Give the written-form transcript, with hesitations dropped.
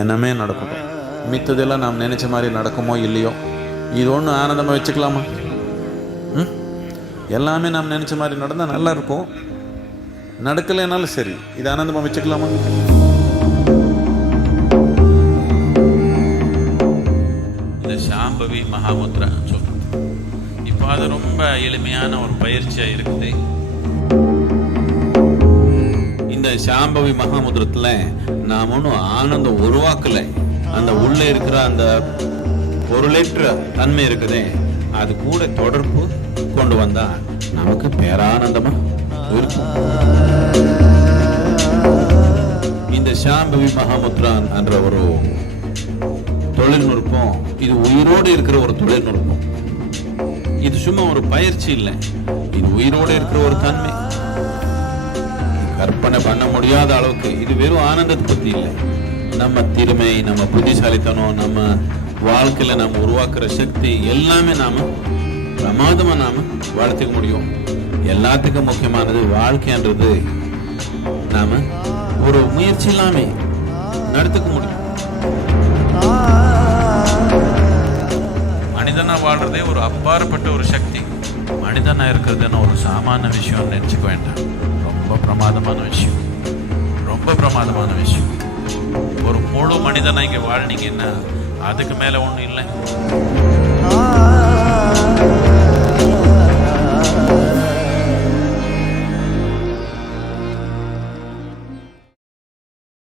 என்னமே நடக்கட்டும், மித்ததெல்லாம் நாம் நினச்ச மாதிரி நடக்குமோ இல்லையோ, இது ஒன்று ஆனந்தமாக வச்சுக்கலாமா? எல்லாமே நாம் நினச்ச மாதிரி நடந்தால் நல்லா இருக்கும், நடக்கலைனாலும் சரி, இது ஆனந்தமாக வச்சுக்கலாமா? இந்த சாம்பவி மகாமுத்ரா சொல்கிறது இப்போ அது ரொம்ப எளிமையான ஒரு பயிற்சியாக இருக்குது. இந்த சாம்பவி மகாமுத்திரத்தில் நாம் ஒன்றும் ஆனந்தம் உருவாக்கலை, அந்த உள்ளே இருக்கிற அந்த பொருளேற்ற தன்மை இருக்குதே அது கூட தொடர்பு கொண்டு வந்தா நமக்கு பேரானந்தமா இருக்கும். இந்த சாம்பவி மகாமுத்ரா என்ற ஒரு தொழில்நுட்பம், இது உயிரோடு இருக்கிற ஒரு தொழில்நுட்பம். இது சும்மா ஒரு பயிற்சி இல்லை, இது உயிரோடு இருக்கிற ஒரு தன்மை. கற்பனை பண்ண முடியாத அளவுக்கு இது வெறும் ஆனந்தத்தை பத்தி இல்லை, நம்ம திறமை, நம்ம புத்திசாலித்தனம், நம்ம வாழ்க்கையில நம்ம உருவாக்குற சக்தி எல்லாமே நாம பிரமாதமா நாம வளர்த்துக்க முடியும். எல்லாத்துக்கும் முக்கியமானது வாழ்க்கைன்றது நாம ஒரு முயற்சி இல்லாம நடத்துக்க முடியும். மனிதனா வாழ்றதே ஒரு அப்பாற்பட்ட ஒரு சக்தி. மனிதனா இருக்கிறதுன்னு ஒரு சாமானிய விஷயம் நினைச்சுக்க வேண்டாம். ரொம்ப பிரமாதமான விஷயம், ரொம்ப பிரமாதமான விஷயம். ஒரு முழு மனிதனா இங்க வாழ்னீங்கன்னா அதுக்கு மேல ஒண்ணும் இல்லை.